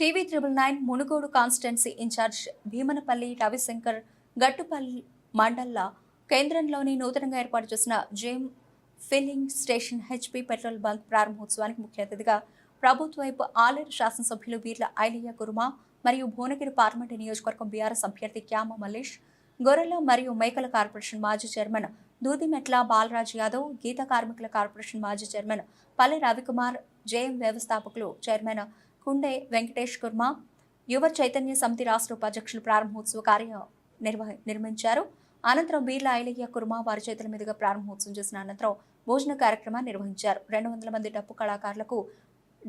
TV9 Munugode constituency in-charge Bheemanapalli Ravishankar Gattupalli మండల కేంద్రంలోని నూతనంగా ఏర్పాటు చేసిన gem filling station HP petrol bunk ప్రారంభోత్సవానికి ముఖ్య అతిథిగా ప్రభుత్వైపు ఆలేరు శాసనసభ్యులు వీర్ల ఐలయ్య కుర్మా మరియు భువనగిరి పార్లమెంటు నియోజకవర్గం బీఆర్ఎస్ అభ్యర్థి క్యామ మల్లేష్, గొర్రెల మరియు మేకల కార్పొరేషన్ మాజీ చైర్మన్ దూదిమెట్ల బాలరాజ్ యాదవ్, గీత కార్మికుల కార్పొరేషన్ మాజీ చైర్మన్ పల్లె రవికుమార్, జేఎం వ్యవస్థాపకులు చైర్మన్ కుండే వెంకటేష్ కుర్మా, యువ చైతన్య సమితి రాష్ట్ర ఉపాధ్యక్షులు ప్రారంభోత్సవ నిర్వహించారు. అనంతరం వీర్ల ఐలయ్య కుర్మా వారి చేతుల మీదుగా ప్రారంభోత్సవం చేసిన అనంతరం భోజన కార్యక్రమాన్ని నిర్వహించారు. 200 మంది డప్పు కళాకారులకు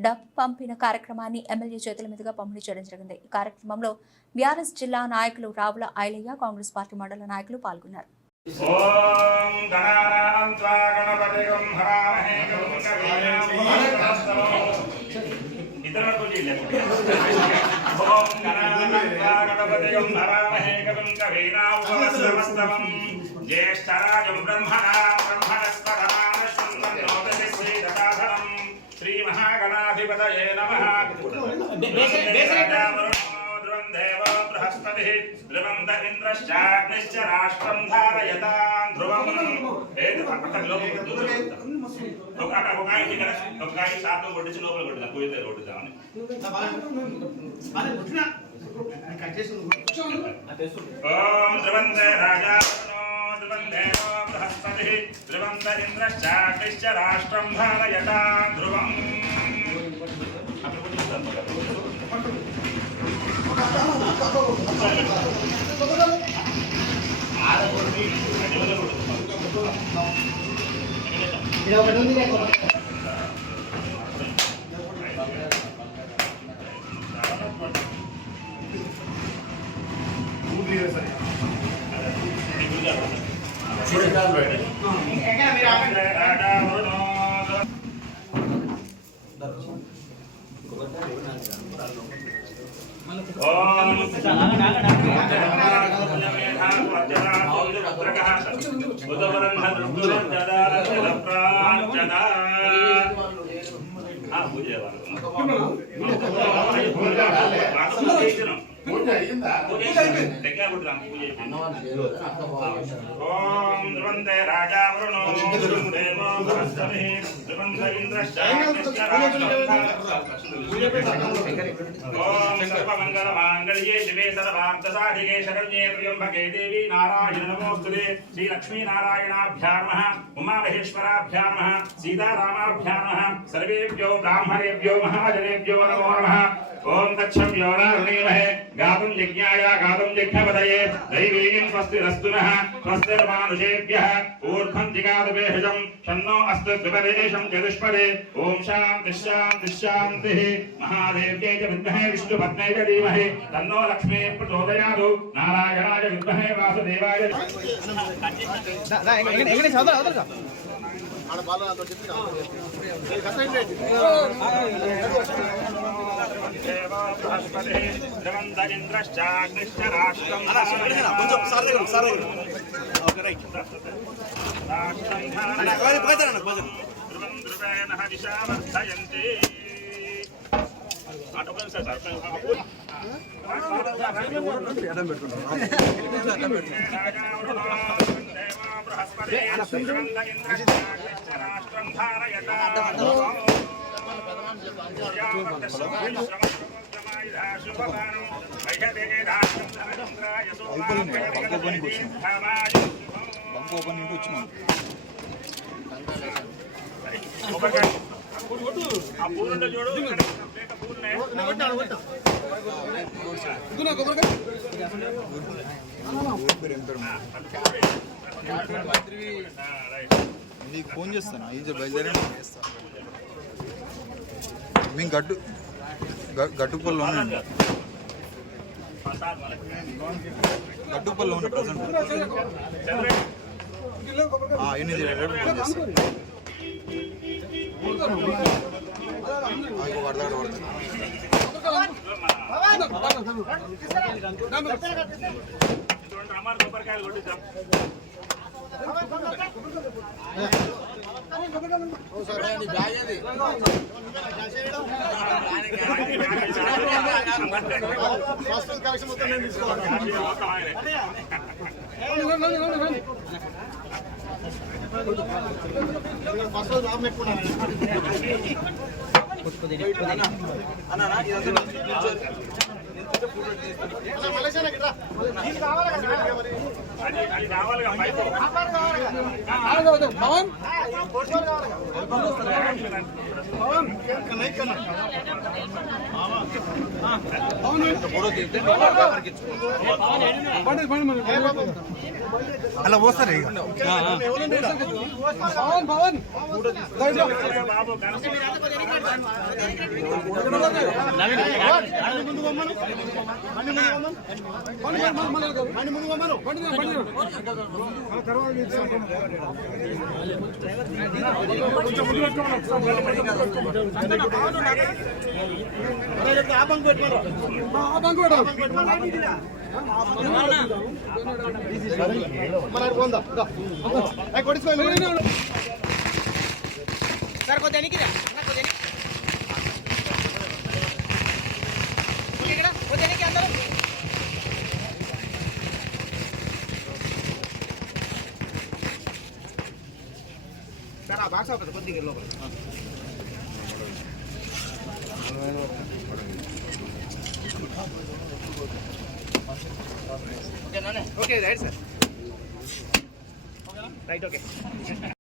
డప్పు పంపిన కార్యక్రమాన్ని ఎమ్మెల్యే చేతుల మీదుగా పంపిణీ చేయడం జరిగింది. ఈ కార్యక్రమంలో బీఆర్ఎస్ జిల్లా నాయకులు రావుల ఐలయ్య, కాంగ్రెస్ పార్టీ మండల నాయకులు పాల్గొన్నారు. श्री महागणाधिपतये नमः। देवो बृहस्पतिः ध्रुवं इन्द्रश्चाग्निश्च राष्ट्रं धारयतां ध्रुवम्। ओम ध्रुवन्ते राजा ध्रुवं देवो बृहस्पतिः ध्रुवं इन्द्रश्चाग्निश्च राष्ट्रं धारयतां ध्रुवम्। ओम ध्रुवन्ते राजा वरुणो देवो बृहस्पतिः ध्रुवं इन्द्रश्चाग्निश्च ओम सर्वमङ्गलमाङ्गल्ये शिवे सर्वार्थसाधिके शरण्ये त्र्यम्बके देवी नारायण नमोस्तुते श्री लक्ष्मी नारायणाभ्यां नमः उमामहेश्वराभ्यां नमः सीतारामाभ्यां नमः सर्वेभ्यो ब्राह्मणेभ्यो महाजनेभ्यो नमो नमः। ओम तच्छं योनारुणीमहे गातुं यज्ञाय गातुं यज्ञपतये दैवीं स्वस्तिरस्तु नः स्वस्तिर्मानुषेभ्यः ऊर्ध्वं जिगातुभेषजं शन्नो अस्तु द्विपदेशं चतुष्पदे। ओम शान्तिः शान्तिः शान्तिः। महादेव्यै च विद्महे विष्णुपत्न्यै च धीमहि तन्नो लक्ष्मीः प्रचोदयात्। नारायणाय विद्महे वासुदेवाय देवो बृहस्पतिः ध्रुवं इन्द्रश्चाग्निश्च राष्ट्रं ध्रुवं ध्रुवेण हविषा वर्धयन्ति। राष्ट्रं धारयताम् నీకు ఫోన్ చేస్తాను ఇది బయలుదేరి మేము గట్టుపల్లిలో ఉన్నాండి. గట్టుపల్లిలో ఉన్న ప్రజెంట్ 8 రేపు ఫోన్ చేస్తాను. అర్థం అది కావాలిగా పైపు అలా పోస్తారు బాబు okay right sir right okay